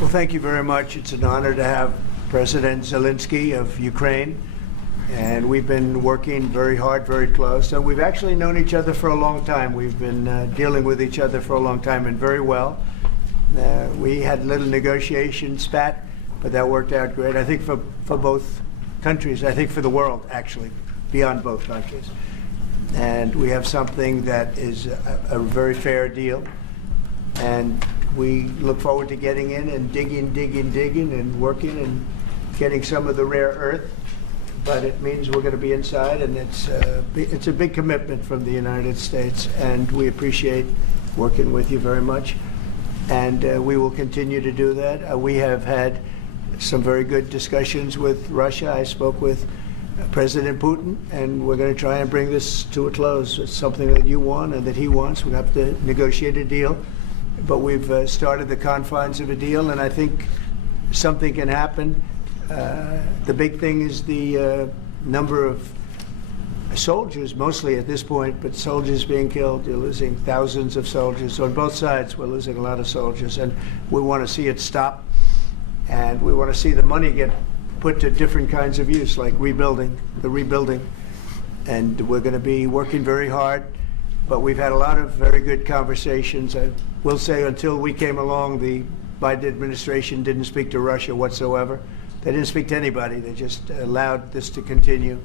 Well, thank you very much. It's an honor to have President Zelensky of Ukraine. And we've been working very hard, very close. And we've actually known each other for a long time. We've been dealing with each other for a long time and very well. We had a little negotiation spat, but that worked out great. I think for both countries, I think for the world, actually, beyond both countries. And we have something that is a very fair deal. And we look forward to getting in and digging and working and getting some of the rare earth. But it means we're going to be inside, and it's a big commitment from the United States, and we appreciate working with you very much. And we will continue to do that. We have had some very good discussions with Russia. I spoke with President Putin, and we're going to try and bring this to a close. It's something that you want and that he wants. We have to negotiate a deal. But we've started the confines of a deal, and I think something can happen. The big thing is the number of soldiers, mostly at this point, but soldiers being killed. You're losing thousands of soldiers. On both sides, we're losing a lot of soldiers, and we want to see it stop. And we want to see the money get put to different kinds of use, like rebuilding. And we're going to be working very hard. But we've had a lot of very good conversations. I will say until we came along, the Biden administration didn't speak to Russia whatsoever. They didn't speak to anybody. They just allowed this to continue.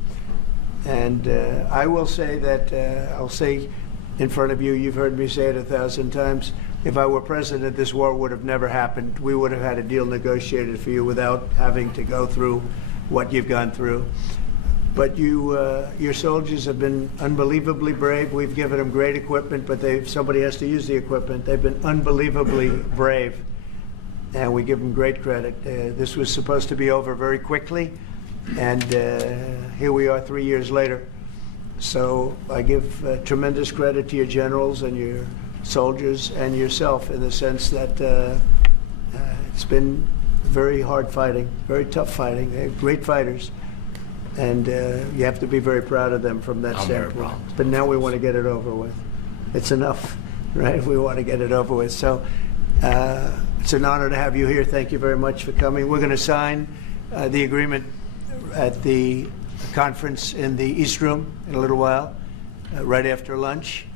And I will say that, I'll say in front of you, you've heard me say it 1,000 times, if I were president, this war would have never happened. We would have had a deal negotiated for you without having to go through what you've gone through. But your soldiers have been unbelievably brave. We've given them great equipment, but somebody has to use the equipment. They've been unbelievably brave, and we give them great credit. This was supposed to be over very quickly, and here we are 3 years later. So I give tremendous credit to your generals and your soldiers and yourself in the sense that it's been very hard fighting, very tough fighting. They're great fighters. And you have to be very proud of them from that standpoint. But now we want to get it over with. It's enough, right? We want to get it over with. So it's an honor to have you here. Thank you very much for coming. We're going to sign the agreement at the conference in the East Room in a little while, right after lunch.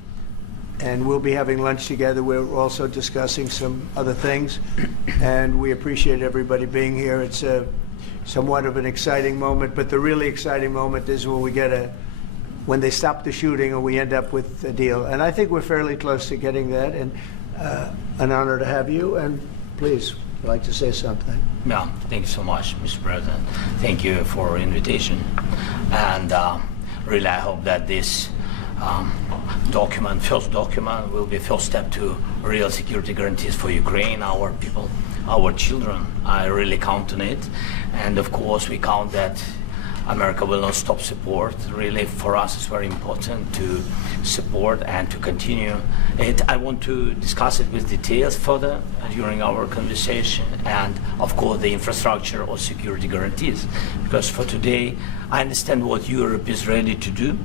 And we'll be having lunch together. We're also discussing some other things. And we appreciate everybody being here. It's somewhat of an exciting moment, but the really exciting moment is when they stop the shooting and we end up with a deal. And I think we're fairly close to getting that, and an honor to have you. And please, I'd like to say something. Yeah, thank you so much, Mr. President. Thank you for your invitation. And really, I hope that this first document, will be first step to real security guarantees for Ukraine, our people, our children. I really count on it. And of course, we count that America will not stop support. Really, for us, it's very important to support and to continue it. I want to discuss it with details further during our conversation, and of course, the infrastructure or security guarantees. Because for today, I understand what Europe is ready to do,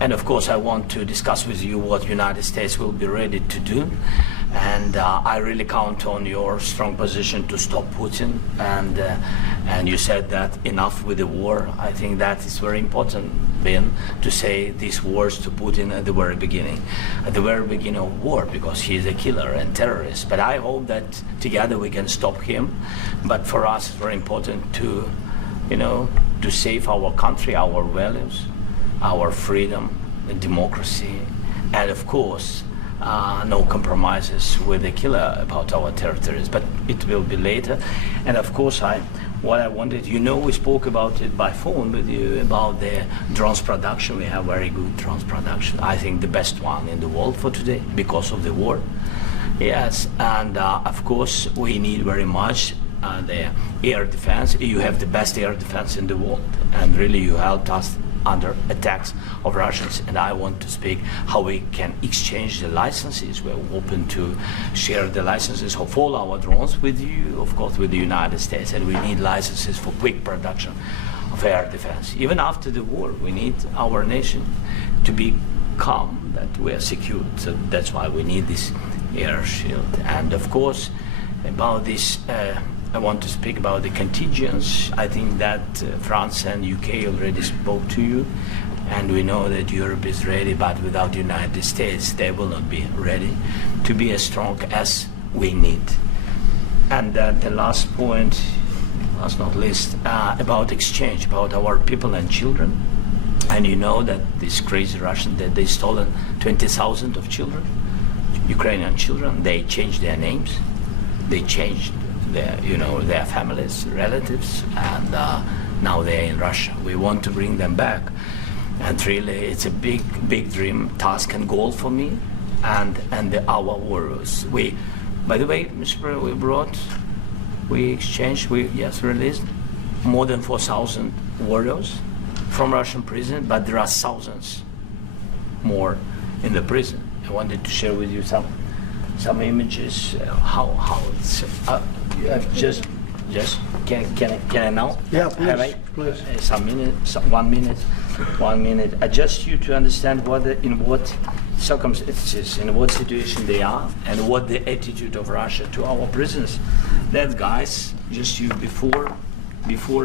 and of course, I want to discuss with you what United States will be ready to do. And I really count on your strong position to stop Putin. And you said that enough with the war. I think that is very important, Ben, to say these words to Putin at the very beginning of war, because he is a killer and terrorist. But I hope that together we can stop him. But for us, it's very important to, to save our country, our values, our freedom, and democracy, and of course, no compromises with the killer about our territories, but it will be later. And of course, what I wanted, we spoke about it by phone with you about the drones production. We have very good drones production. I think the best one in the world for today because of the war. Yes, and of course, we need very much the air defense. You have the best air defense in the world, and really you helped us under attacks of Russians, and I want to speak how we can exchange the licenses. We're open to share the licenses of all our drones with you, of course, with the United States, and we need licenses for quick production of air defense. Even after the war, we need our nation to be calm, that we are secure. So that's why we need this air shield. And of course, About this, I want to speak about the contingents. I think that France and UK already spoke to you, and we know that Europe is ready, but without the United States, they will not be ready to be as strong as we need. And the last point, last not least, about exchange, about our people and children. And you know that these crazy Russians, that they stolen 20,000 of children, Ukrainian children. They changed their names, they changed their, their families, relatives, and now they're in Russia. We want to bring them back, and really, it's a big dream, task, and goal for me, and our warriors. By the way, Mr. President, we exchanged, released more than 4,000 warriors from Russian prison, but there are thousands more in the prison. I wanted to share with you some images. How it's just can I now? Yeah, please. Have I? Please. 1 minute. I just you to understand in what circumstances, in what situation they are, and what the attitude of Russia to our prisoners. That guys, just you before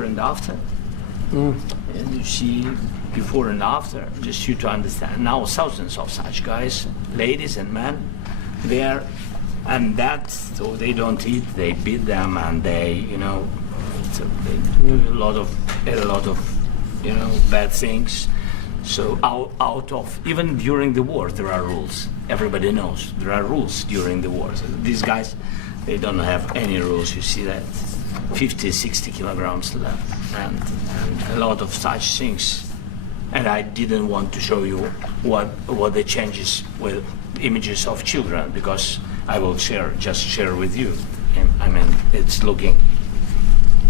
and after. And you see before and after, just you to understand. Now thousands of such guys, ladies and men, there, and that, so they don't eat, they beat them, and they, so they do a lot of bad things. So out of, even during the war, there are rules. Everybody knows there are rules during the war. So these guys, they don't have any rules. You see that 50, 60 kilograms left, and a lot of such things. And I didn't want to show you what the changes with images of children, because I will share with you. And, I mean, it's looking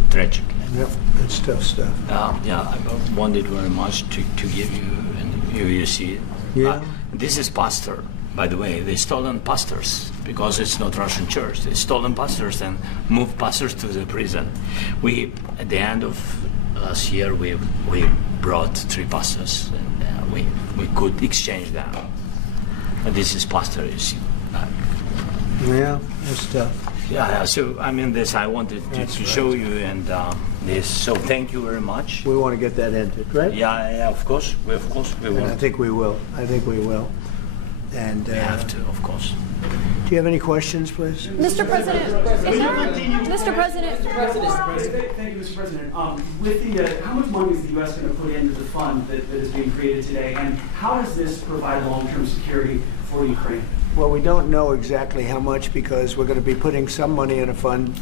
tragic. Yep, it's tough stuff. I wanted very much to give you, and you see it. Yeah. This is pastor, by the way. They stolen pastors because it's not Russian church. They stolen pastors and moved pastors to the prison. We, at the end of last year, we brought 3 pastors, and we could exchange them. And this is pastor, you see. Yeah, it's tough. Yeah. So I mean, this I wanted to show you, and this. So thank you very much. We want to get that ended, right? Yeah. Of course, we And want. I think we will. And We have to, of course. do you have any questions, please? Mr. President, Mr. President. Thank you, Mr. President. With the, how much money is the U.S. going to put into the fund that is being created today, and how does this provide long-term security for Ukraine? Well, we don't know exactly how much, because we're going to be putting some money in a fund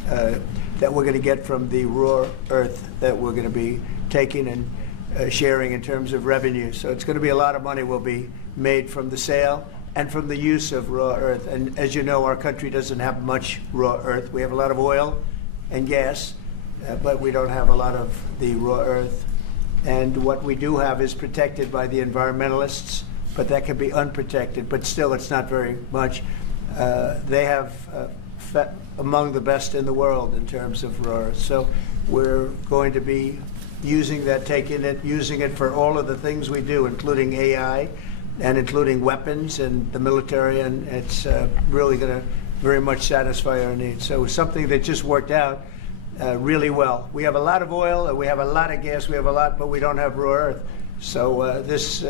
that we're going to get from the raw earth that we're going to be taking and sharing in terms of revenue. So it's going to be a lot of money will be made from the sale and from the use of raw earth. And as you know, our country doesn't have much raw earth. We have a lot of oil and gas, but we don't have a lot of the raw earth. And what we do have is protected by the environmentalists, but that can be unprotected, but still it's not very much. They have among the best in the world in terms of raw earth. So we're going to be using that, using it for all of the things we do, including AI and including weapons and the military, and it's really going to very much satisfy our needs. So it's something that just worked out really well. We have a lot of oil, we have a lot of gas, we have a lot, but we don't have raw earth. So this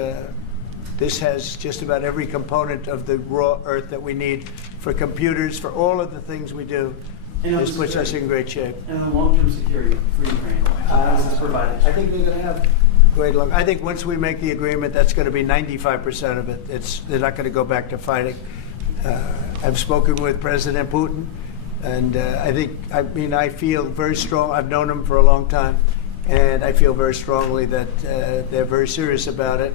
has just about every component of the raw earth that we need for computers, for all of the things we do. This puts us in great shape. And the long-term security for Ukraine, how is this provided? I think they're going to have great luck. I think once we make the agreement, that's going to be 95% of it. They're not going to go back to fighting. I've spoken with President Putin, and I feel very strong. I've known him for a long time, and I feel very strongly that they're very serious about it.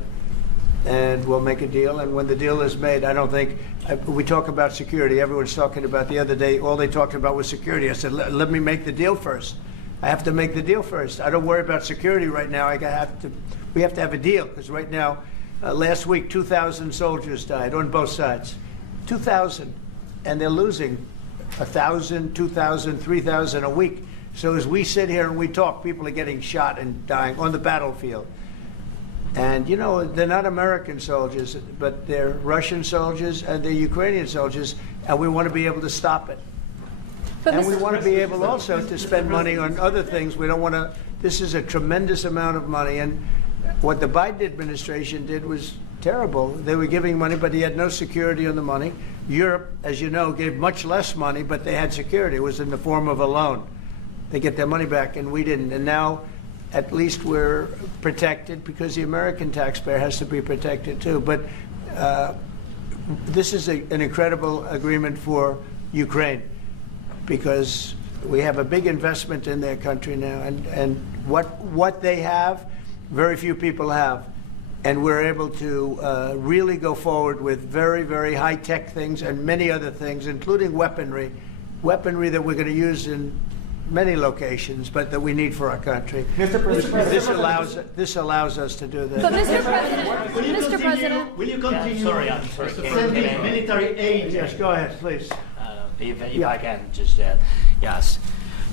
And we'll make a deal. And when the deal is made, I don't think we talk about security. Everyone's talking about the other day. All they talked about was security. I said, let me make the deal first. I have to make the deal first. I don't worry about security right now. We have to have a deal, because right now, last week, 2,000 soldiers died on both sides. 2,000, and they're losing 1,000, 2,000, 3,000 a week. So as we sit here and we talk, people are getting shot and dying on the battlefield. And, they're not American soldiers, but they're Russian soldiers and they're Ukrainian soldiers, and we want to be able to stop it. But And we Mr. want to be able also to spend money on other things. We don't want to, this is a tremendous amount of money. And what the Biden administration did was terrible. They were giving money, but he had no security on the money. Europe, as you know, gave much less money, but they had security. It was in the form of a loan. They get their money back, and we didn't. And now, at least we're protected because the American taxpayer has to be protected too. But this is an incredible agreement for Ukraine because we have a big investment in their country now, and what they have, very few people have. And we're able to really go forward with very, very high-tech things and many other things, including weaponry that we're going to use in many locations, but that we need for our country. Mr. President, This allows us to do But that. Mr. President, will you continue I'm sorry. sending military aid? Yes, go ahead, please. If I can just yes.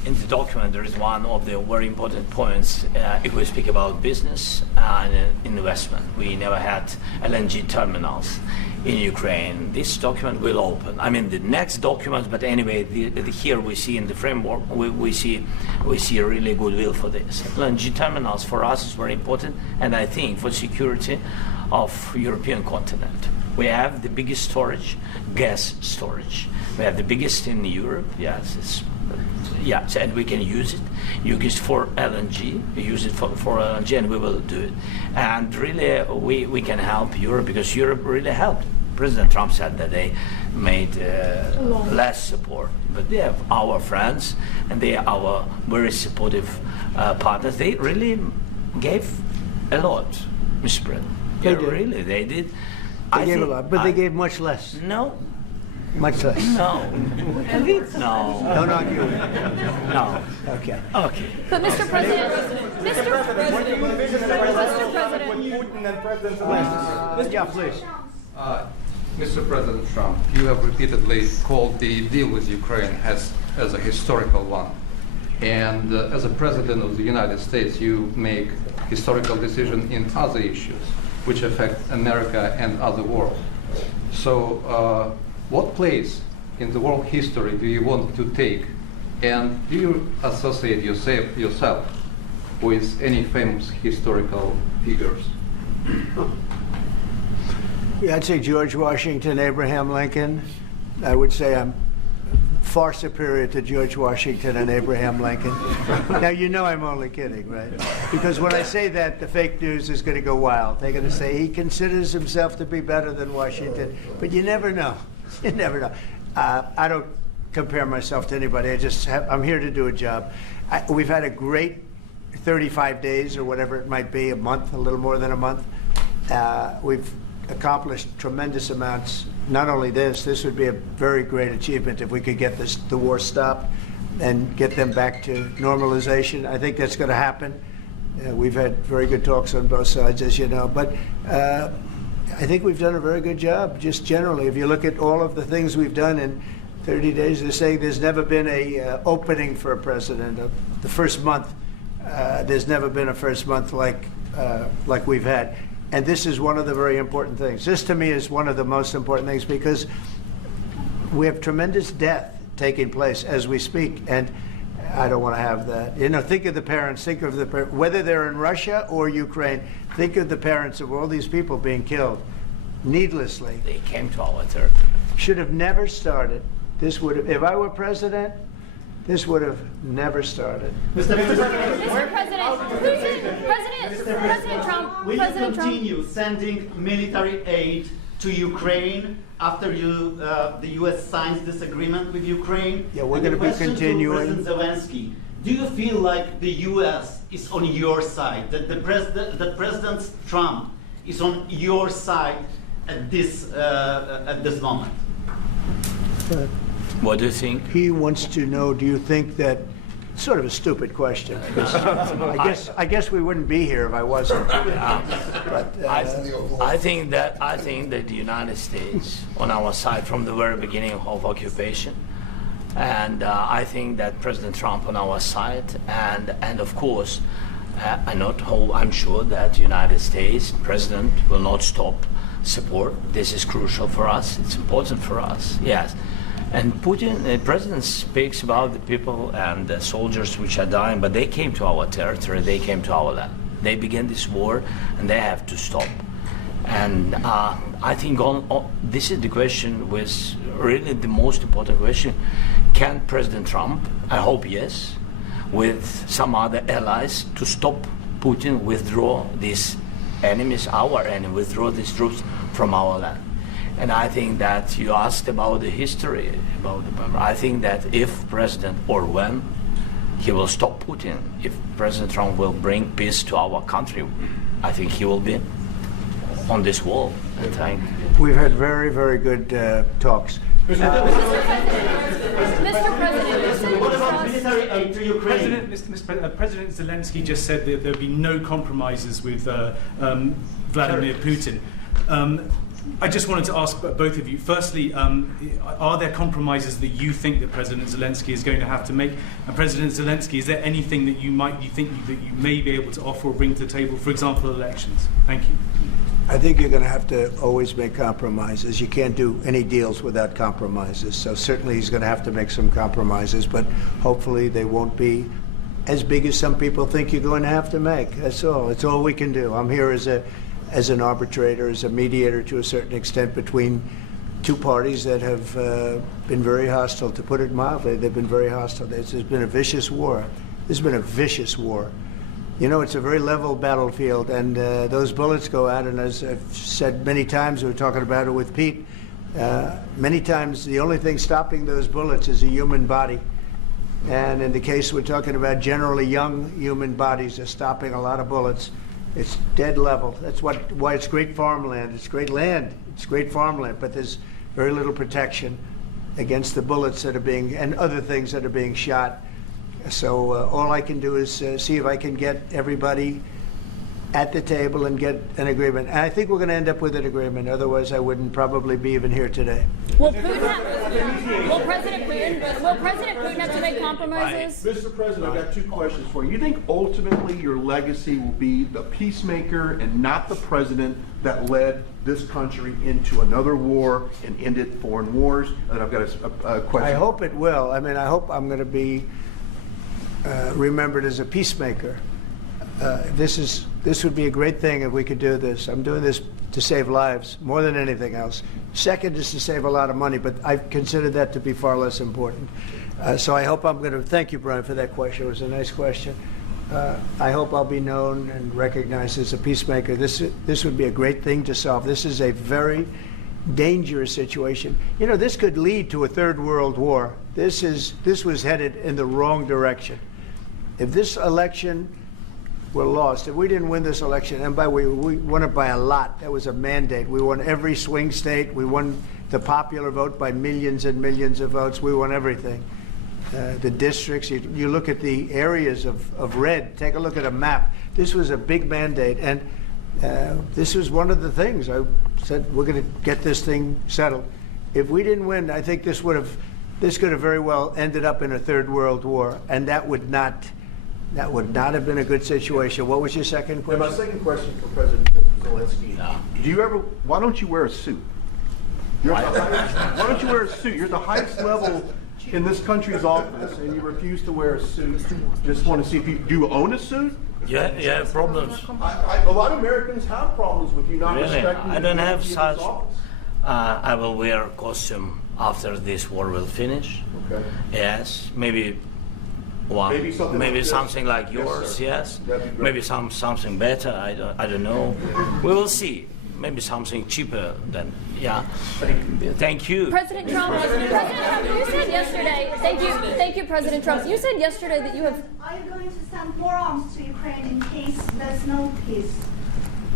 In the document, there is one of the very important points. If we speak about business and investment, we never had LNG terminals in Ukraine. This document will open. I mean, the next document, but anyway, here we see in the framework, we see a really goodwill for this. LNG terminals for us is very important, and I think for security of European continent. We have the biggest storage, gas storage. We have the biggest in Europe. Yes, and we can use it. Use it for LNG. Use it for LNG, and we will do it. And really, we can help Europe because Europe really helped. President Trump said that they made less support, but they have our friends and they are our very supportive partners. They really gave a lot, Mr. President. They did. Really, they did. They gave a lot, but they gave much less. No. Much less. No. No. Don't argue. No. Okay. Okay. but Mr. President, Putin and President Zelensky. Yeah, please. Mr. President Trump, you have repeatedly called the deal with Ukraine as a historical one. And as a President of the United States, you make historical decisions in other issues which affect America and other world. So what place in the world history do you want to take? And do you associate yourself with any famous historical figures? Yeah, I'd say George Washington, Abraham Lincoln. I would say I'm far superior to George Washington and Abraham Lincoln. Now, you know I'm only kidding, right? Because when I say that, the fake news is going to go wild. They're going to say he considers himself to be better than Washington. But you never know. You never know. I don't compare myself to anybody. I'm here to do a job. We've had a great 35 days or whatever it might be, a month, a little more than a month. We've accomplished tremendous amounts. Not only this would be a very great achievement if we could get the war stopped and get them back to normalization. I think that's going to happen. We've had very good talks on both sides, as you know. But I think we've done a very good job, just generally. If you look at all of the things we've done in 30 days, they're saying there's never been a opening for a president. The first month, there's never been a first month like we've had. And this is one of the very important things. This, to me, is one of the most important things because we have tremendous death taking place as we speak, and I don't want to have that. You know, think of the parents, whether they're in Russia or Ukraine, think of the parents of all these people being killed needlessly. They came to our territory. Should have never started. This would have, if I were president, this would have never started. Mr. President Trump, Will you President Trump. continue sending military aid to Ukraine after the U.S. signs this agreement with Ukraine? Yeah, we're And the going to be question continuing. To President Zelensky, do you feel like the U.S. is on your side, that President Trump is on your side at this moment? What do you think? He wants to know, do you think that, sort of a stupid question. I guess we wouldn't be here if I wasn't. But, I think that the United States on our side from the very beginning of occupation, and I think that President Trump on our side, and of course, I'm sure that the United States President will not stop support. This is crucial for us. It's important for us. Yes. And Putin, the president speaks about the people and the soldiers which are dying, but they came to our territory, they came to our land. They began this war, and they have to stop. And I think this is the question, was really the most important question. Can President Trump, I hope yes, with some other allies, to stop Putin, withdraw these enemies, our enemy, withdraw these troops from our land? And I think that you asked about the history, I think that if President, or when, he will stop Putin, if President Trump will bring peace to our country, I think he will be on this wall. We've had very, very good talks. Mr. President, you said What about military aid to Ukraine? President Zelensky just said that there'll be no compromises with Vladimir Putin. I just wanted to ask both of you, firstly, are there compromises that you think that President Zelensky is going to have to make? And President Zelensky, is there anything that you think that you may be able to offer or bring to the table, for example, elections? Thank you. I think you're going to have to always make compromises. You can't do any deals without compromises. So certainly he's going to have to make some compromises, but hopefully they won't be as big as some people think you're going to have to make. That's all. It's all we can do. I'm here as an arbitrator, as a mediator to a certain extent between two parties that have been very hostile. To put it mildly, they've been very hostile. There's been a vicious war. This has been a vicious war. You know, it's a very level battlefield, and those bullets go out, and as I've said many times, we were talking about it with Pete, many times the only thing stopping those bullets is a human body. And in the case we're talking about, generally young human bodies are stopping a lot of bullets. It's dead level. That's why it's great farmland. It's great land. It's great farmland, but there's very little protection against the bullets that are being, and other things that are being shot. So all I can do is see if I can get everybody at the table and get an agreement. And I think we're going to end up with an agreement. Otherwise, I wouldn't probably be even here today. will President Putin have to make compromises? Mr. President, I've got two questions for you. You think ultimately your legacy will be the peacemaker and not the president that led this country into another war and ended foreign wars? And I've got a question. I hope it will. I mean, I hope I'm going to be remembered as a peacemaker. This would be a great thing if we could do this. I'm doing this to save lives more than anything else. Second is to save a lot of money, but I consider that to be far less important. So I hope I'm going to thank you, Brian, for that question. It was a nice question. I hope I'll be known and recognized as a peacemaker. This would be a great thing to solve. This is a very dangerous situation. You know, this could lead to a third world war. This was headed in the wrong direction. If this election were lost, if we didn't win this election, and by the way, we won it by a lot. That was a mandate. We won every swing state. We won the popular vote by millions and millions of votes. We won everything. The districts, you look at the areas of red, take a look at a map. This was a big mandate, and this was one of the things. I said, we're going to get this thing settled. If we didn't win, I think this could have very well ended up in a third world war, and that would not have been a good situation. What was your second question? And my second question for President Zelensky. Why don't you wear a suit? Why don't you wear a suit? You're at the highest level in this country's office, and you refuse to wear a suit. Just want to see if do you own a suit? Yeah, you have problems. A lot of Americans have problems with you not Really? respecting I don't the have dignity of such. this office. I will wear a costume after this war will finish. Okay. Yes, maybe one. Maybe something like this. something like Yes, yours. sir. Yes. That'd be great. Maybe something better. I don't know. We will see. Maybe something cheaper than Thank you. President Trump, you said yesterday, thank you, President Trump. You said yesterday that you have... Are you going to send more arms to Ukraine in case there's no peace?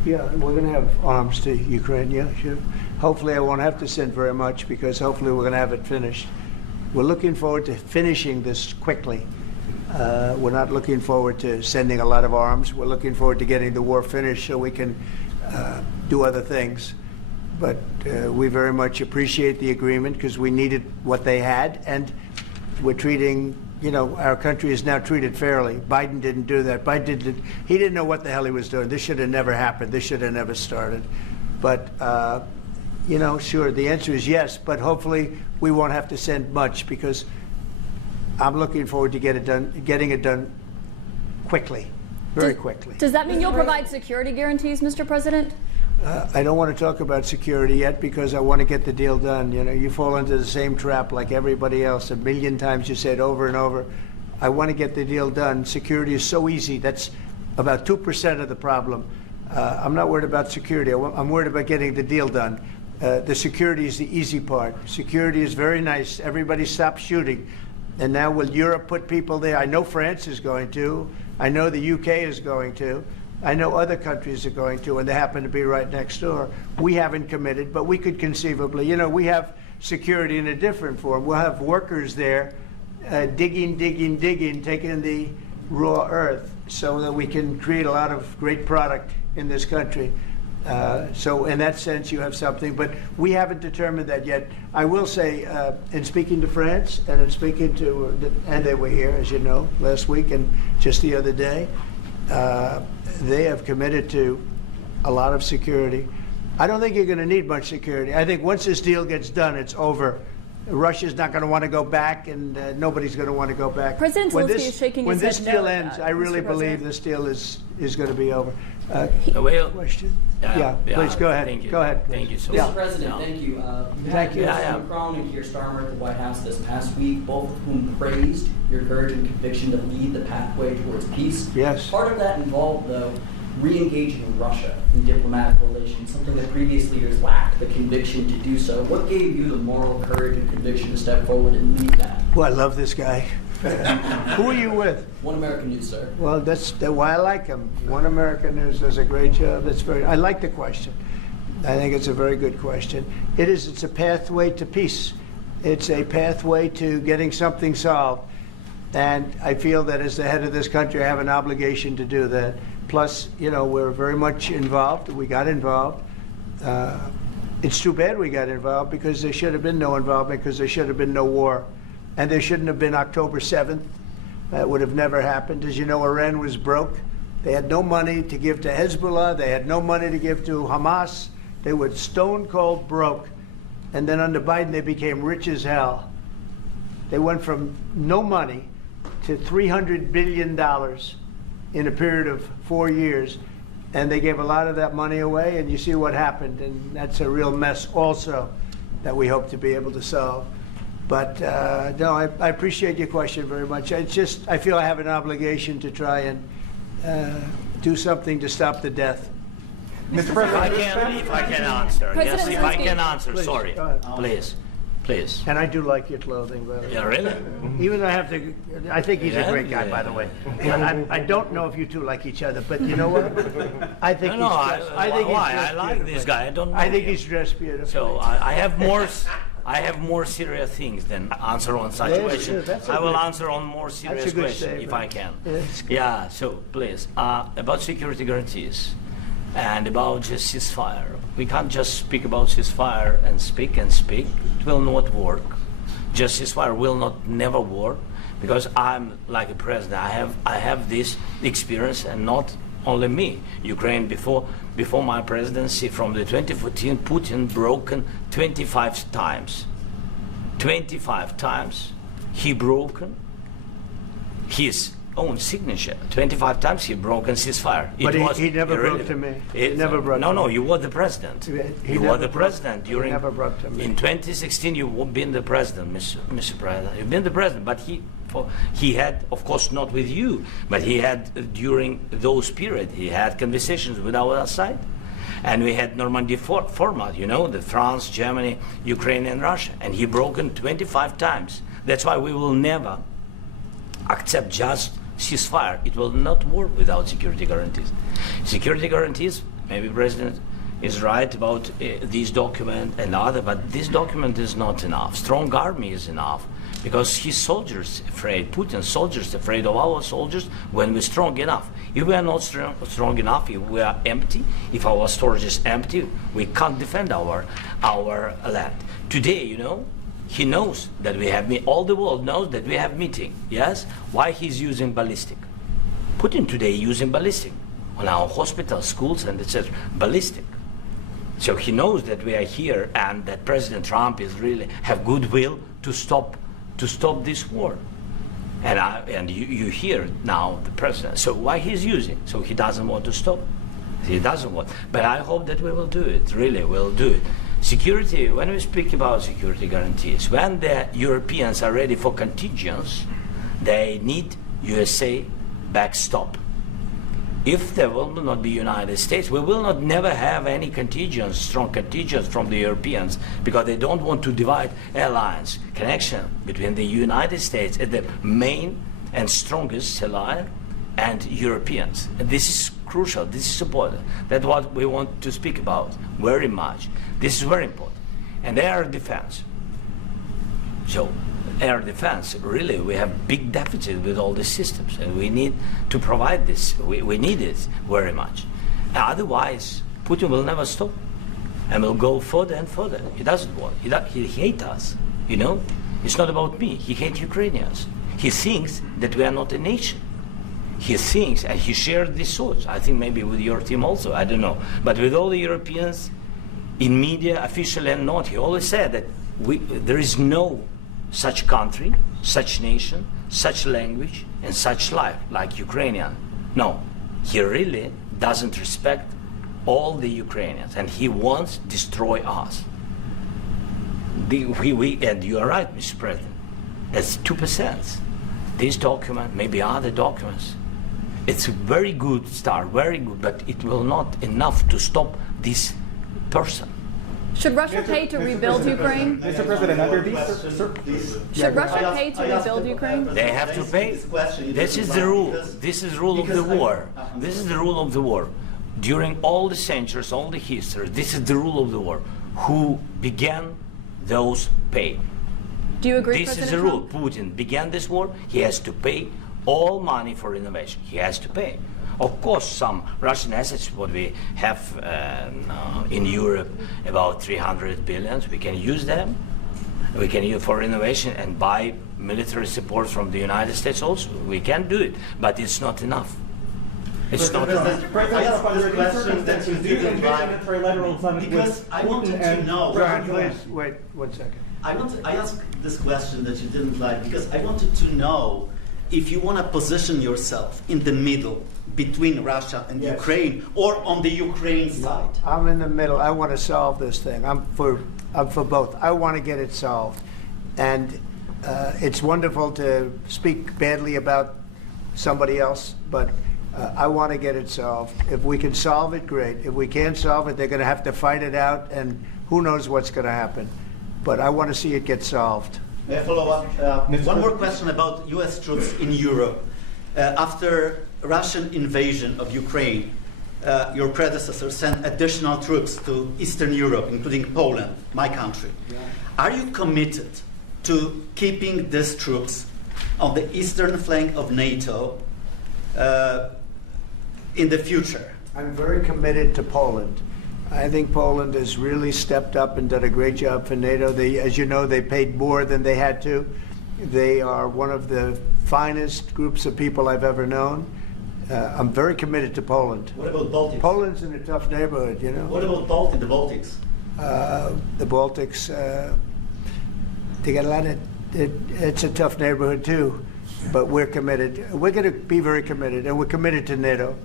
Yeah, we're going to have arms to Ukraine, yeah, sure. Hopefully I won't have to send very much, because hopefully we're going to have it finished. We're looking forward to finishing this quickly. We're not looking forward to sending a lot of arms. We're looking forward to getting the war finished so we can do other things. But we very much appreciate the agreement, because we needed what they had, and we're treating, our country is now treated fairly. Biden didn't do that. He didn't know what the hell he was doing. This should have never happened. This should have never started. But you know, sure, the answer is yes, but hopefully we won't have to send much, because I'm looking forward to getting it done quickly, very quickly. Does that mean you'll provide security guarantees, Mr. President? I don't want to talk about security yet, because I want to get the deal done. You know, you fall into the same trap like everybody else. A million times you said over and over, I want to get the deal done. Security is so easy. That's about 2% of the problem. I'm not worried about security. I'm worried about getting the deal done. The security is the easy part. Security is very nice. Everybody stopped shooting. And now will Europe put people there? I know France is going to. I know the UK is going to. I know other countries are going to, and they happen to be right next door. We haven't committed, but we could conceivably. You know, we have security in a different form. We'll have workers there digging, taking the raw earth so that we can create a lot of great product in this country. So in that sense, you have something, but we haven't determined that yet. I will say, in speaking to France and in speaking to, and they were here, as you know, last week and just the other day, they have committed to a lot of security. I don't think you're going to need much security. I think once this deal gets done, it's over. Russia's not going to want to go back, and nobody's going to want to go back. President Zelensky is shaking his head no. When this deal at ends, that, I really Mr. believe President. this deal is going to be over. Question? Yeah, Please go ahead. Thank you. Go ahead. Please. Thank you so Yeah. much. Mr. President, No. thank you. You Thank had you. President Macron and Keir Starmer at the White House this past week, both of whom praised your courage and conviction to lead the pathway towards peace. Yes. Part of that involved, though, re-engaging Russia in diplomatic relations, something that previous leaders lacked the conviction to do so. What gave you the moral courage and conviction to step forward and lead that? Well, I love this guy. Who are you with? One American News, sir. Well, that's why I like him. One American News does a great job. I like the question. I think it's a very good question. It's a pathway to peace. It's a pathway to getting something solved. And I feel that as the head of this country, I have an obligation to do that. Plus, you know, we're very much involved. We got involved. It's too bad we got involved, because there should have been no involvement, because there should have been no war. And there shouldn't have been October 7th. That would have never happened. As you know, Iran was broke. They had no money to give to Hezbollah. They had no money to give to Hamas. They were stone cold broke. And then under Biden, they became rich as hell. They went from no money to $300 billion in a period of 4 years. And they gave a lot of that money away, and you see what happened. And that's a real mess also that we hope to be able to solve. But no, I appreciate your question very much. It's just, I feel I have an obligation to try and do something to stop the death. Mr. President, If I can answer. President Yes, if I Zelensky. can answer. Please, Sorry. go ahead. Please. And I do like your clothing, by the way. Yeah, really? Even though I think he's a Yeah? great guy, by the way. But I don't know if you two like each other, but you know what? I think No, I think why? he's I dressed like this beautifully. guy. I don't know I think him. he's dressed beautifully. So I have more serious things than answer on such Yes, questions. sure, that's a I will good- answer on more serious good questions if statement. I can. Yes. Yeah. So please, about security guarantees and about just ceasefire. We can't just speak about ceasefire and speak. It will not work. Just ceasefire will never work, because I'm like a president. I have this experience, and not only me. Ukraine before my presidency, from the 2014, Putin broken 25 times. 25 times he broken his own signature. 25 times he broken ceasefire. But he never broke to me. He never broke to No, me. you were the president. He You were never the broke- president he during. never broke to me. In 2016, you've been the president, Mr. President. You've been the president, but he had, of course, not with you, but he had during those periods. He had conversations with our side, and we had Normandy format. You know, the France, Germany, Ukraine, and Russia, and he broken 25 times. That's why we will never accept just ceasefire. It will not work without security guarantees. Security guarantees, maybe President is right about this document and other, but this document is not enough. Strong army is enough, because his soldiers afraid, Putin's soldiers afraid of our soldiers when we're strong enough. If we are not strong enough, if we are empty, if our storage is empty, we can't defend our land. Today, you know, he knows that we have all the world knows that we have meeting. Yes? Why he's using ballistic? Putin today using ballistic on our hospitals, schools, and etc. Ballistic. So he knows that we are here and that President Trump is really have goodwill to stop this war. And you hear now the president. So why he's using? So he doesn't want to stop. He doesn't want. But I hope that we will do it. Really, we'll do it. Security. When we speak about security guarantees, when the Europeans are ready for contingents, they need USA backstop. If there will not be United States, we will not never have any contingents, strong contingents from the Europeans, because they don't want to divide alliance, connection between the United States as the main and strongest ally and Europeans. And this is crucial, this is important. That's what we want to speak about very much. This is very important. And air defense. So air defense, really, we have big deficit with all the systems, and we need to provide this. We need it very much. Otherwise, Putin will never stop, and will go further and further. He doesn't want. He hates us. You know, it's not about me. He hates Ukrainians. He thinks that we are not a nation. He thinks, and he shared these thoughts. I think maybe with your team also. I don't know, but with all the Europeans, in media, officially and not, he always said that there is no such country, such nation, such language, and such life like Ukrainian. No, he really doesn't respect all the Ukrainians, and he wants to destroy us. And you are right, Mr. President. That's 2%. This document, maybe other documents, it's a very good start, very good, but it will not enough to stop this person. Should Russia pay to rebuild Ukraine? Mr. President, under these Should Russia pay to rebuild Ukraine? They have to pay. This is the rule. This is the rule of the war. This is the rule of the war. During all the centuries, all the history, this is the rule of the war. Who began, those pay. Do you agree, This President is the rule. Trump? Putin began this war. He has to pay all money for innovation. He has to pay. Of course, some Russian assets, what we have in Europe, about 300 billion, we can use them. We can use for innovation and buy military support from the United States also. We can do it, but it's not enough. It's not enough. I asked this question that you didn't like because I wanted to know. John, please, wait 1 second. I asked this question that you didn't like because I wanted to know if you want to position yourself in the middle between Russia and Yes. Ukraine, or on the Ukraine side. I'm in the middle. I want to solve this thing. I'm for both. I want to get it solved. And it's wonderful to speak badly about somebody else, but I want to get it solved. If we can solve it, great. If we can't solve it, they're going to have to fight it out, and who knows what's going to happen. But I want to see it get solved. May I follow up? One more question about U.S. troops in Europe. After Russian invasion of Ukraine, your predecessor sent additional troops to Eastern Europe, including Poland, my country. Yeah. Are you committed to keeping these troops on the eastern flank of NATO in the future? I'm very committed to Poland. I think Poland has really stepped up and done a great job for NATO. As you know, they paid more than they had to. They are one of the finest groups of people I've ever known. I'm very committed to Poland. What about Baltics? Poland's in a tough neighborhood, you know. What about the Baltics? The Baltics, they got a lot of. It's a tough neighborhood too, but we're committed. We're going to be very committed, and we're committed to NATO.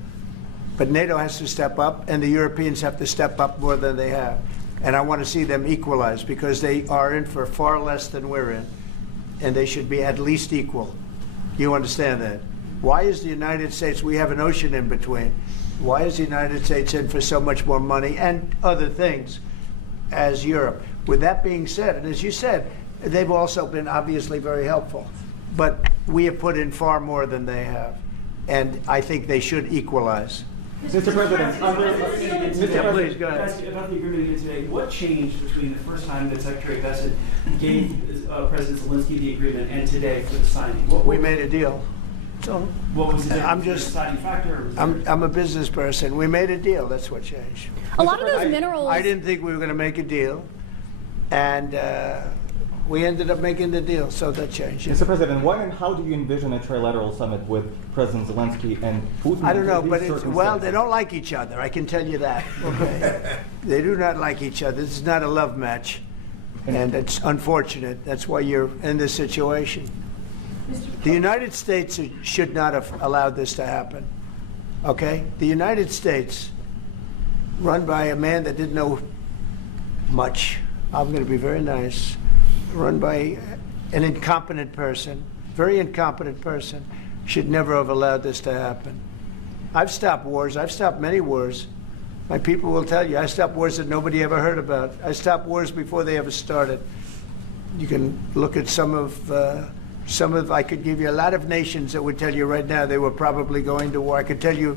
But NATO has to step up, and the Europeans have to step up more than they have. And I want to see them equalize, because they are in for far less than we're in, and they should be at least equal. You understand that? Why is the United States, we have an ocean in between, why is the United States in for so much more money and other things as Europe? With that being said, and as you said, they've also been obviously very helpful. But we have put in far more than they have, and I think they should equalize. Mr. President, Please, go ahead. Ask you about the agreement again today. What changed between the first time that Secretary Bessent gave President Zelensky the agreement and today for the signing? We made a deal. So what was the I'm just deciding factor? I'm a business person. We made a deal. That's what changed. A lot of those minerals. I didn't think we were going to make a deal, and We ended up making the deal, so that changed. Mr. President, when and how do you envision a trilateral summit with President Zelensky and Putin? I don't know, under but these well, they circumstances? don't like each other. I can tell you that. Okay, they do not like each other. This is not a love match, and it's unfortunate. That's why you're in this situation. The United States should not have allowed this to happen. Okay, the United States, run by a man that didn't know much. I'm going to be very nice. Run by an incompetent person, very incompetent person, should never have allowed this to happen. I've stopped wars. I've stopped many wars. My people will tell you, I stopped wars that nobody ever heard about. I stopped wars before they ever started. You can look at some of, I could give you a lot of nations that would tell you right now they were probably going to war. I could tell you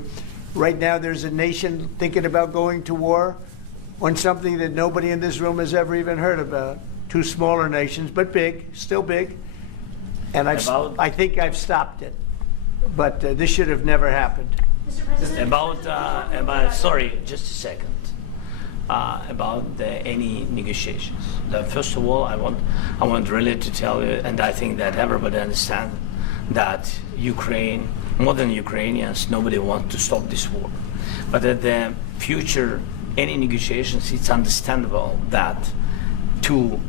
right now there's a nation thinking about going to war on something that nobody in this room has ever even heard about. Two smaller nations, but big, still big. And I think I've stopped it. But this should have never happened. Mr. President, Sorry, just a second. About any negotiations. First of all, I want really to tell you, and I think that everybody understands that Ukraine, modern Ukrainians, nobody wants to stop this war. But at the future, any negotiations, it's understandable that two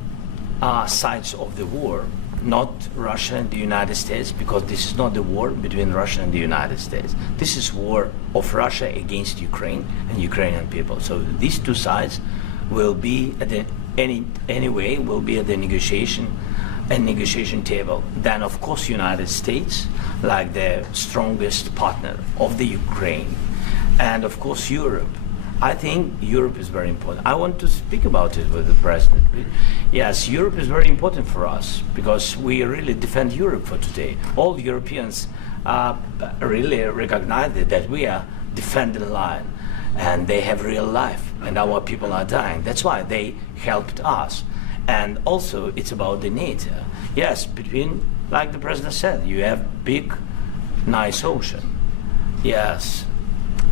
sides of the war, not Russia and the United States, because this is not the war between Russia and the United States. This is war of Russia against Ukraine and Ukrainian people. So these two sides will be at the will be at the negotiation table. Then of course United States, like the strongest partner of the Ukraine, and of course Europe. I think Europe is very important. I want to speak about it with the President. Yes, Europe is very important for us because we really defend Europe for today. All Europeans really recognize that we are defending the line and they have real life and our people are dying. That's why they helped us. And also it's about the NATO. Yes, between, like the President said, you have big, nice ocean. Yes,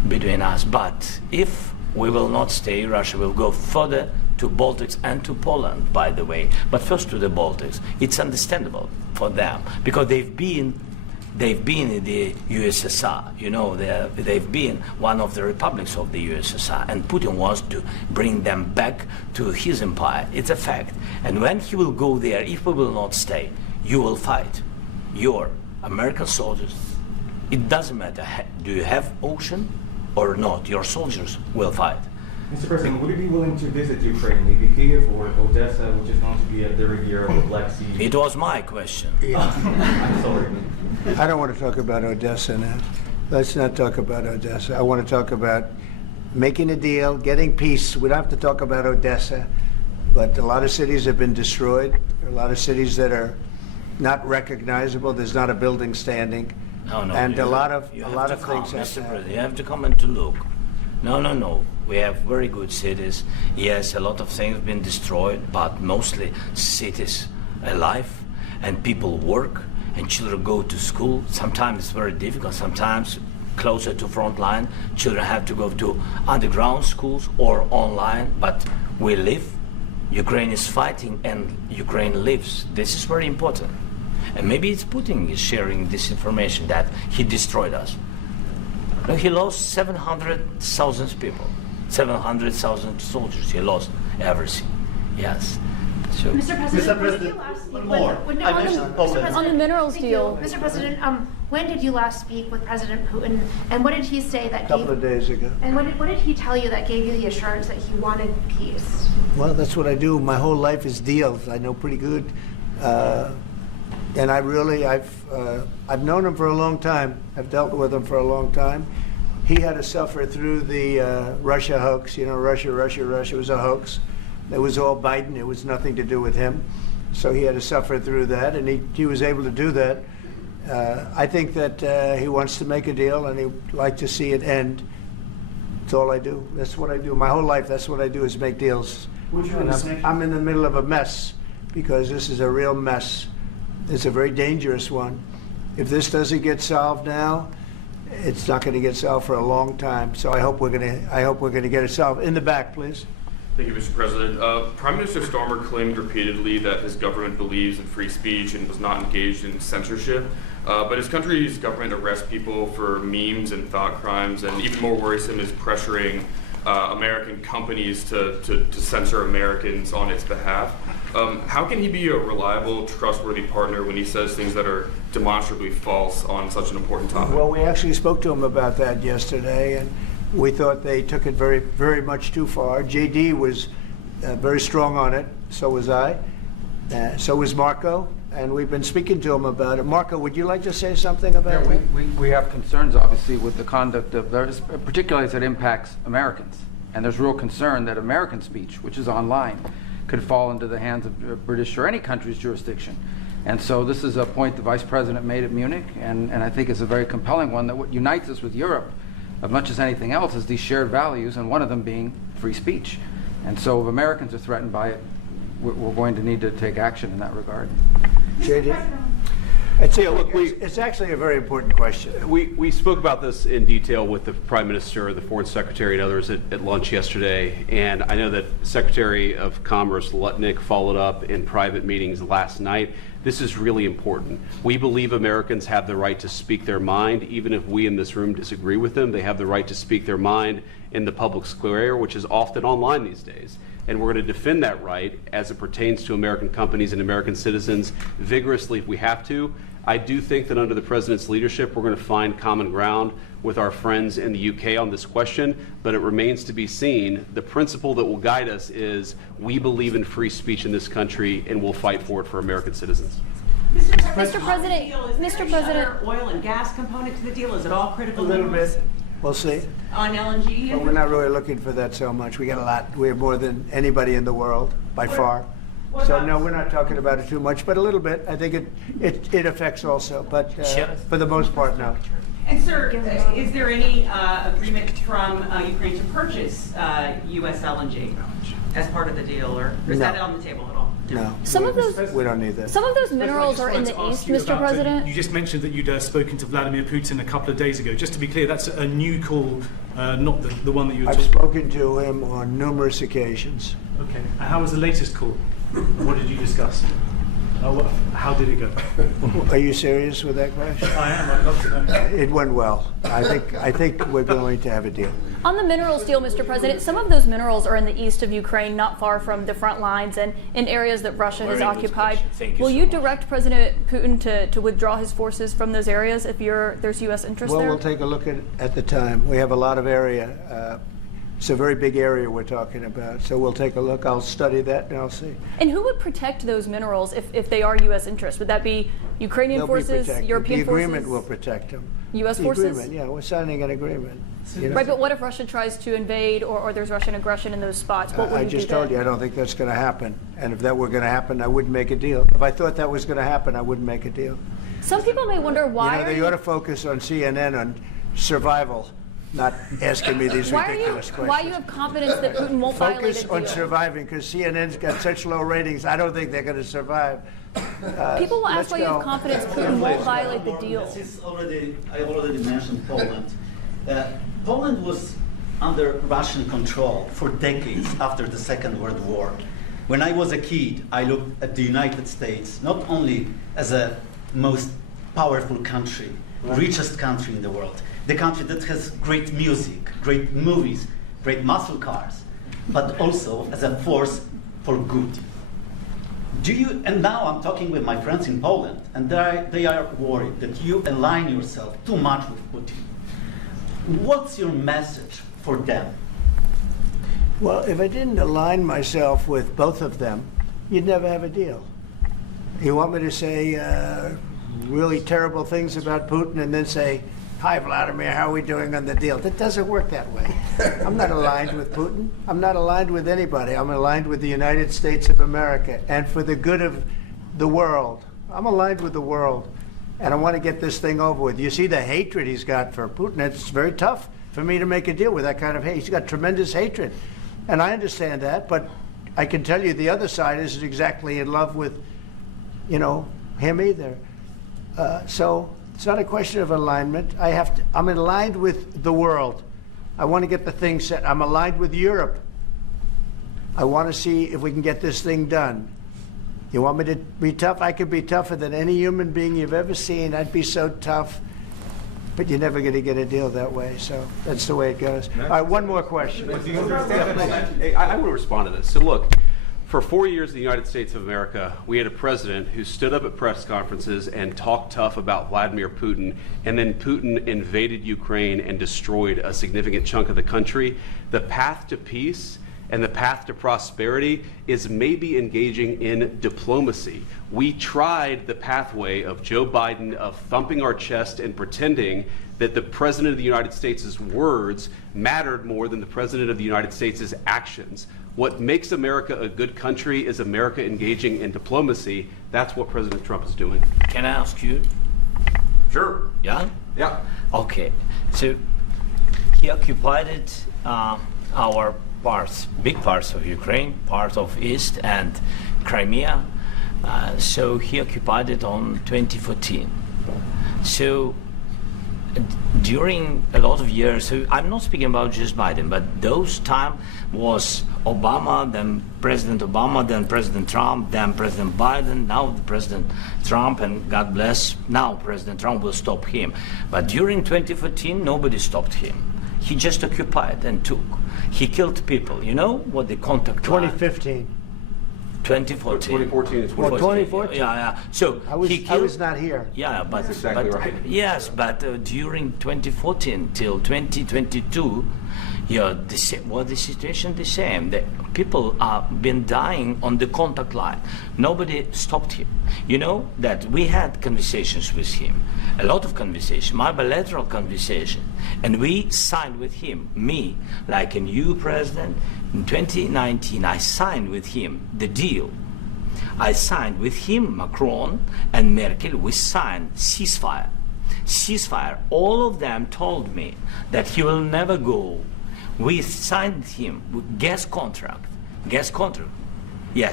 between us. But if we will not stay, Russia will go further to Baltics and to Poland, by the way. But first to the Baltics. It's understandable for them because they've been in the USSR. You know, they've been one of the republics of the USSR, and Putin wants to bring them back to his empire. It's a fact. And when he will go there, if we will not stay, you will fight. Your American soldiers, it doesn't matter, do you have ocean or not, your soldiers will fight. Mr. President, would you be willing to visit Ukraine, maybe Kiev or Odessa, which is known to be at the riviera of the Black Sea? It was my question. I'm sorry. I don't want to talk about Odessa now. Let's not talk about Odessa. I want to talk about making a deal, getting peace. We don't have to talk about Odessa, but a lot of cities have been destroyed. There are a lot of cities that are not recognizable. There's not a building standing. No, and a lot of things have to happen. You have to come and to look. No. We have very good cities. Yes, a lot of things have been destroyed, but mostly cities alive, and people work, and children go to school. Sometimes it's very difficult. Sometimes closer to front line, children have to go to underground schools or online. But we live. Ukraine is fighting, and Ukraine lives. This is very important. And maybe it's Putin is sharing this information that he destroyed us. No, he lost 700,000 people, 700,000 soldiers. He lost everything. Yes. So, Mr. President, when did you President, last speak one more. I mentioned Poland. On the minerals Thank you. deal. Mr. President, when did you last speak with President Putin, and what did he say that A couple of days ago. And what did he tell you that gave you the assurance that he wanted peace? Well, that's what I do. My whole life is deals. I know pretty good. And I've known him for a long time. I've dealt with him for a long time. He had to suffer through the Russia hoax. You know, Russia was a hoax. It was all Biden. It was nothing to do with him. So he had to suffer through that, and he was able to do that. I think that he wants to make a deal, and he'd like to see it end. That's all I do. That's what I do. My whole life, that's what I do, is make deals. And I'm in the middle of a mess, because this is a real mess. It's a very dangerous one. If this doesn't get solved now, it's not going to get solved for a long time. So I hope we're going to get it solved. In the back, please. Thank you, Mr. President. Prime Minister Starmer claimed repeatedly that his government believes in free speech and was not engaged in censorship. But his country's government arrests people for memes and thought crimes, and even more worrisome is pressuring American companies to censor Americans on its behalf. How can he be a reliable, trustworthy partner when he says things that are demonstrably false on such an important topic? Well, we actually spoke to him about that yesterday, and we thought they took it very, very much too far. JD was very strong on it. So was I. So was Marco. And we've been speaking to him about it. Marco, would you like to say something about that? We have concerns, obviously, with the conduct of those, particularly as it impacts Americans. And there's real concern that American speech, which is online, could fall into the hands of British or any country's jurisdiction. And so this is a point the Vice President made at Munich, and I think it's a very compelling one, that what unites us with Europe, as much as anything else, is these shared values, and one of them being free speech. And so if Americans are threatened by it, we're going to need to take action in that regard. JD? It's actually a very important question. We spoke about this in detail with the Prime Minister, the Foreign Secretary, and others at lunch yesterday. And I know that Secretary of Commerce Lutnick followed up in private meetings last night. This is really important. We believe Americans have the right to speak their mind, even if we in this room disagree with them. They have the right to speak their mind in the public square, which is often online these days. And we're going to defend that right as it pertains to American companies and American citizens vigorously if we have to. I do think that under the President's leadership, we're going to find common ground with our friends in the UK on this question, but it remains to be seen. The principle that will guide us is we believe in free speech in this country, and we'll fight for it for American citizens. Mr. President, oil and gas component to the deal? Is it all critical A little minerals? bit. We'll see. On LNG? But we're not really looking for that so much. We got a lot. We have more than anybody in the world, by far. So no, we're not talking about it too much, but a little bit. I think it affects also, but for the most part, no. And sir, is there any agreement from Ukraine to purchase U.S. LNG as part of the deal, or is that on the table at all? No. We don't need that. Some of those minerals are in the east, Mr. President. You just mentioned that you'd spoken to Vladimir Putin a couple of days ago. Just to be clear, that's a new call, not the one that you were I've spoken to him on numerous occasions. Okay. And how was the latest call? What did you discuss? How did it go? Are you serious with that question? I am. I'd love to know. It went well. I think we're going to have a deal. On the minerals deal, Mr. President, some of those minerals are in the east of Ukraine, not far from the front lines and in areas that Russia has occupied. Will you direct President Putin to withdraw his forces from those areas if there's U.S. interest there? Well, we'll take a look at the time. We have a lot of area. It's a very big area we're talking about, so we'll take a look. I'll study that and I'll see. And who would protect those minerals if they are U.S. interests? Would that be Ukrainian forces, European forces? The agreement will protect them. U.S. forces? Agreement, yeah, we're signing an agreement. Right, but what if Russia tries to invade or there's Russian aggression in those spots? What would I you just do told then? you I don't think that's going to happen. And if that were going to happen, I wouldn't make a deal. If I thought that was going to happen, I wouldn't make a deal. Some people may wonder why. They ought to focus on CNN on survival, not asking me these ridiculous questions. Why you have confidence that Putin won't violate Focus the deal? on surviving, because CNN's got such low ratings. I don't think they're going to survive. People will ask why you have confidence Putin won't violate the deal. I already mentioned Poland. Poland was under Russian control for decades after the Second World War. When I was a kid, I looked at the United States not only as a most powerful country, richest country in the world, the country that has great music, great movies, great muscle cars, but also as a force for good. And now I'm talking with my friends in Poland, and they are worried that you align yourself too much with Putin. What's your message for them? Well, if I didn't align myself with both of them, you'd never have a deal. You want me to say really terrible things about Putin and then say, "Hi, Vladimir, how are we doing on the deal?" That doesn't work that way. I'm not aligned with Putin. I'm not aligned with anybody. I'm aligned with the United States of America and for the good of the world. I'm aligned with the world, and I want to get this thing over with. You see the hatred he's got for Putin. It's very tough for me to make a deal with that kind of hate. He's got tremendous hatred, and I understand that, but I can tell you the other side isn't exactly in love with, him either. So it's not a question of alignment. I'm aligned with the world. I want to get the thing set. I'm aligned with Europe. I want to see if we can get this thing done. You want me to be tough? I could be tougher than any human being you've ever seen. I'd be so tough. But you're never going to get a deal that way, so that's the way it goes. All right, one more question. I want to respond to this. So look, for 4 years in the United States of America, we had a president who stood up at press conferences and talked tough about Vladimir Putin, and then Putin invaded Ukraine and destroyed a significant chunk of the country. The path to peace and the path to prosperity is maybe engaging in diplomacy. We tried the pathway of Joe Biden, of thumping our chest and pretending that the President of the United States' words mattered more than the President of the United States' actions. What makes America a good country is America engaging in diplomacy. That's what President Trump is doing. Can I ask you? Sure. Yeah? Yeah. Okay. So he occupied our parts, big parts of Ukraine, part of East and Crimea. So he occupied it on 2014. So during a lot of years, so I'm not speaking about just Biden, but those time was Obama, then President Obama, then President Trump, then President Biden, now President Trump, and God bless, now President Trump will stop him. But during 2014, nobody stopped him. He just occupied and took. He killed people. You know what the contact 2015. 2014. 2014 is 2014. Yeah. So I was not here. Yeah, but that's exactly right. Yes, but during 2014 till 2022, the situation the same. The people have been dying on the contact line. Nobody stopped him. You know that we had conversations with him, a lot of conversation, my bilateral conversation, and we signed with him, me, like a new president. In 2019, I signed with him the deal. I signed with him, Macron and Merkel, we signed ceasefire. Ceasefire, all of them told me that he will never go. We signed him with gas contract. Yes,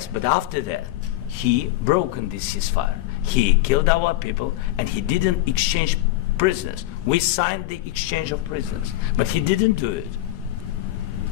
but after that, he broken this ceasefire. He killed our people and he didn't exchange prisoners. We signed the exchange of prisoners, but he didn't do it.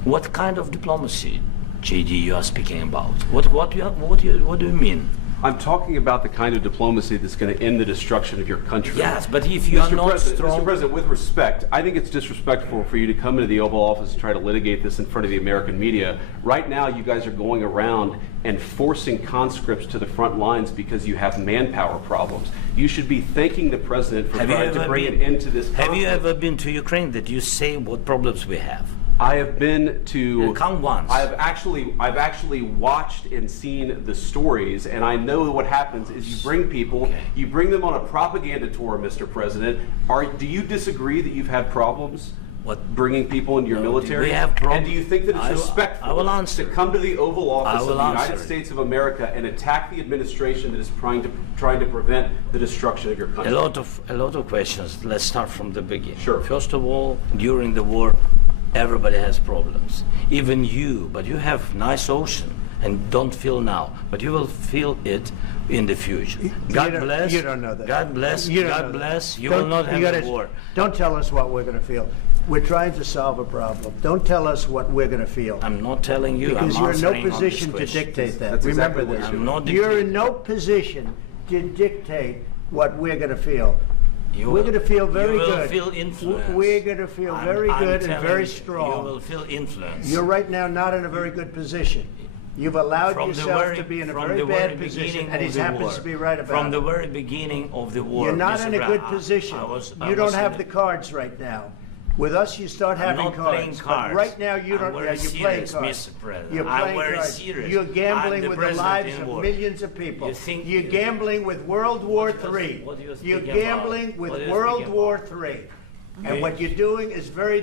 What kind of diplomacy, JD, you are speaking about? What do you mean? I'm talking about the kind of diplomacy that's going to end the destruction of your country. Yes, but if you are not strong... Mr. President, with respect, I think it's disrespectful for you to come into the Oval Office and try to litigate this in front of the American media. Right now, you guys are going around and forcing conscripts to the front lines because you have manpower problems. You should be thanking the President for trying to bring an end to this conflict. Have you ever been to Ukraine that you say what problems we have? I have been to. Come once. I've actually watched and seen the stories, and I know what happens is you bring people, you bring them on a propaganda tour, Mr. President. Do you disagree that you've had problems? What, bringing people into your military? We have problems. And do you think that it's respectful to come to the Oval Office of the United States of America and attack the administration that is trying to prevent the destruction of your country? A lot of questions. Let's start from the beginning. Sure. First of all, during the war, everybody has problems, even you, but you have nice ocean and don't feel now, but you will feel it in the future. God bless. You don't know that. God bless. God bless. You will not have a war. Don't tell us what we're going to feel. We're trying to solve a problem. Don't tell us what we're going to feel. I'm not telling you. Because you're in no position to dictate that. Remember this. You're in no position to dictate what we're going to feel. We're going to feel very good. You will feel influence. We're going to feel very good and very strong. You will feel influence. You're right now not in a very good position. You've allowed yourself to be in a very bad position, and he happens to be right about it. From the very beginning of the war. You're not in a good position. You don't have the cards right now. With us, you start having cards. But right now, you don't. You're playing cards. You're playing cards. You're gambling with the lives of millions of people. You're gambling with World War III. You're gambling with World War III. And what you're doing is very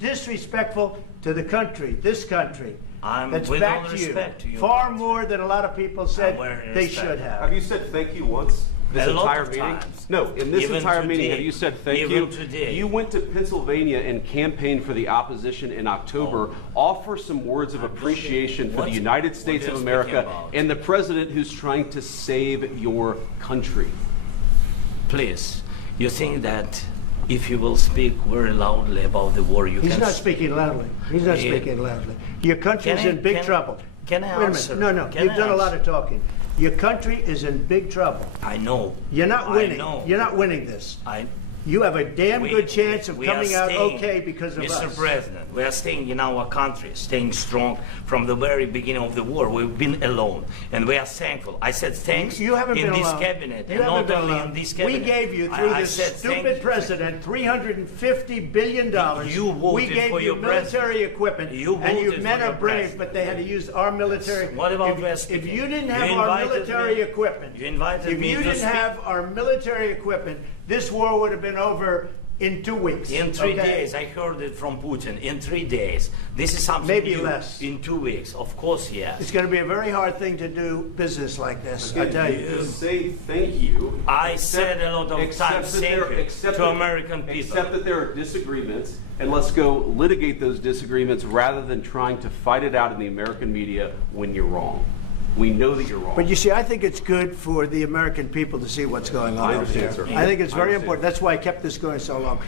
disrespectful to the country, this country. That's back to you. Far more than a lot of people said they should have. Have you said thank you once? This entire meeting? No, in this entire meeting, have you said thank you? You went to Pennsylvania and campaigned for the opposition in October. Offer some words of appreciation for the United States of America and the president who's trying to save your country. Please, you think that if you will speak very loudly about the war, you can... He's not speaking loudly. He's not speaking loudly. Your country's in big trouble. Can I Wait a answer? minute. No, Can you've I done a lot answer? of talking. Your country is in big trouble. I know. You're not I winning. know. You're not winning this. I. You have a damn We- good chance of we are coming out staying, okay because of Mr. us. President, we are staying in our country, staying strong from the very beginning of the war. We've been alone, and we are thankful. I said thanks You haven't in been this alone. cabinet, You and haven't not been only alone. in this cabinet. We gave you, through I this said stupid president, $350 billion. You voted we gave for you your military equipment, You and you voted men for are your brave, president. but they had to use our military. What about if, West if Speaking? you didn't You have our invited military me- equipment, You invited if me you to didn't speak. have our military equipment, this war would have been over in 2 weeks. In 3 okay? days, I heard it from Putin. In 3 days, this is something Maybe new. less. In 2 weeks, of course, yes. It's going to be a very hard thing to do business like this, I tell you. To say thank you. I said a lot of times thank you to American people. Accept that there are disagreements, and let's go litigate those disagreements rather than trying to fight it out in the American media when you're wrong. We know that you're wrong. But you see, I think it's good for the American people to see what's going on I over there. understand, sir. I think it's I very understand. important. That's why I kept this going so long.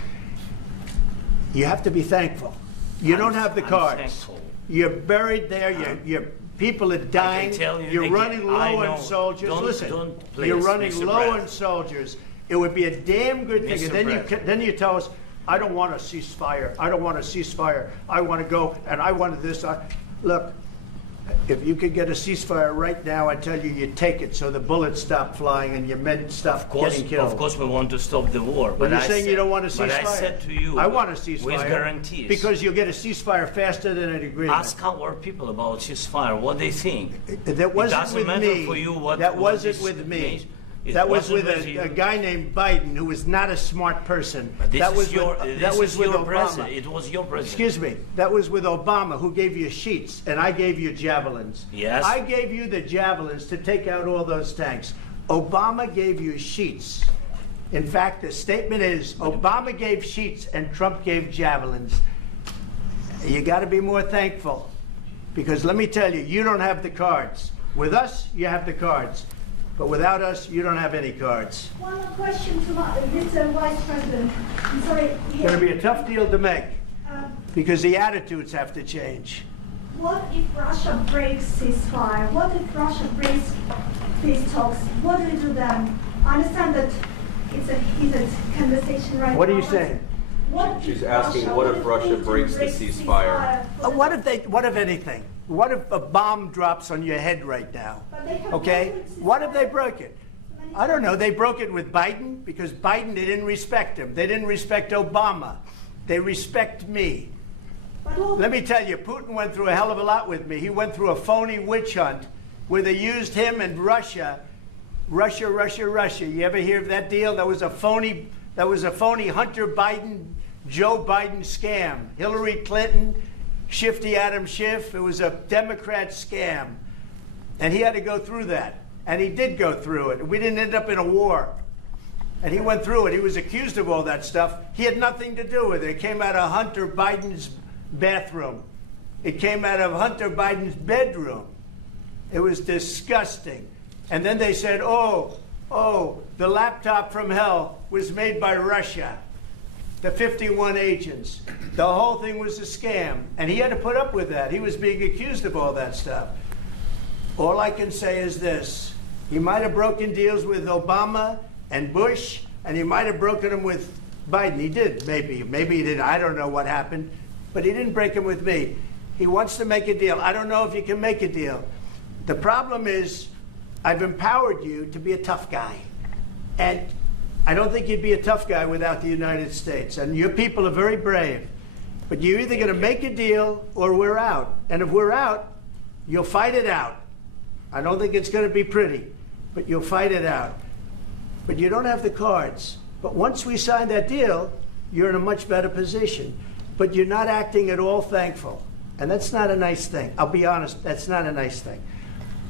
You have to be thankful. You don't have the I'm cards. thankful. You're buried there. Your people are dying. tell you You're again, running I low know. on soldiers. Don't- Listen, don't, please, you're running Mr. low President. on soldiers. It would be a damn good thing. Mr. And then President. then you tell us, I don't want a ceasefire. I don't want a ceasefire. I want to go, and I wanted this. Look, if you could get a ceasefire right now, I tell you, you take it so the bullets stop flying and your men stop getting killed. Of course, we want to stop the war. But you're I saying said, you don't want a ceasefire? But I said to you, I want a ceasefire. with guarantees. Because you'll get a ceasefire faster than an agreement. Ask our people about ceasefire, what they think. That wasn't it doesn't with matter me. for you what. That what wasn't this with me. means. It That was with wasn't a guy named Biden, who was not a smart person. But this That is was your, with, this that was is with your Obama. president. It was your president. Excuse me. That was with Obama, who gave you sheets, and I gave you javelins. Yes. I gave you the javelins to take out all those tanks. Obama gave you sheets. In fact, the statement is Obama gave sheets and Trump gave javelins. You got to be more thankful, because let me tell you, you don't have the cards. With us, you have the cards. But without us, you don't have any cards. One question to Mr. Vice President. I'm sorry. It's going to be a tough deal to make, because the attitudes have to change. What if Russia breaks ceasefire? What if Russia breaks peace talks? What do we do then? I understand that it's a heated conversation right now. What are you saying? What She's if asking, what if Russia Putin breaks the ceasefire? What if anything? What if a bomb drops on your head right now? Okay? What if they broke it? I don't know. They broke it with Biden, because Biden, they didn't respect him. They didn't respect Obama. They respect me. Let me tell you, Putin went through a hell of a lot with me. He went through a phony witch hunt where they used him and Russia. Russia. You ever hear of that deal? That was a phony Hunter Biden, Joe Biden scam. Hillary Clinton, Shifty Adam Schiff. It was a Democrat scam. And he had to go through that. And he did go through it. We didn't end up in a war. And he went through it. He was accused of all that stuff. He had nothing to do with it. It came out of Hunter Biden's bathroom. It came out of Hunter Biden's bedroom. It was disgusting. And then they said, oh, the laptop from hell was made by Russia. The 51 agents. The whole thing was a scam. And he had to put up with that. He was being accused of all that stuff. All I can say is this. He might have broken deals with Obama and Bush, and he might have broken them with Biden. He did, maybe. Maybe he did. I don't know what happened. But he didn't break them with me. He wants to make a deal. I don't know if you can make a deal. The problem is, I've empowered you to be a tough guy. And I don't think you'd be a tough guy without the United States. And your people are very brave. But you're either going to make a deal or we're out. And if we're out, you'll fight it out. I don't think it's going to be pretty, but you'll fight it out. But you don't have the cards. But once we sign that deal, you're in a much better position. But you're not acting at all thankful. And that's not a nice thing. I'll be honest, that's not a nice thing.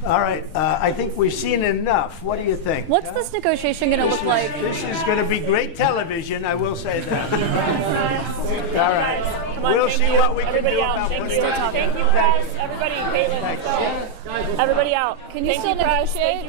All right, I think we've seen enough. What do you think? What's this negotiation going to look like? This is going to be great television, I will say that. All right. We'll see what we can do about Thank what's you. going on. Thank you, press. Everybody, Caitlin. Everybody out. Can you Thank still you, press. negotiate? Thank you.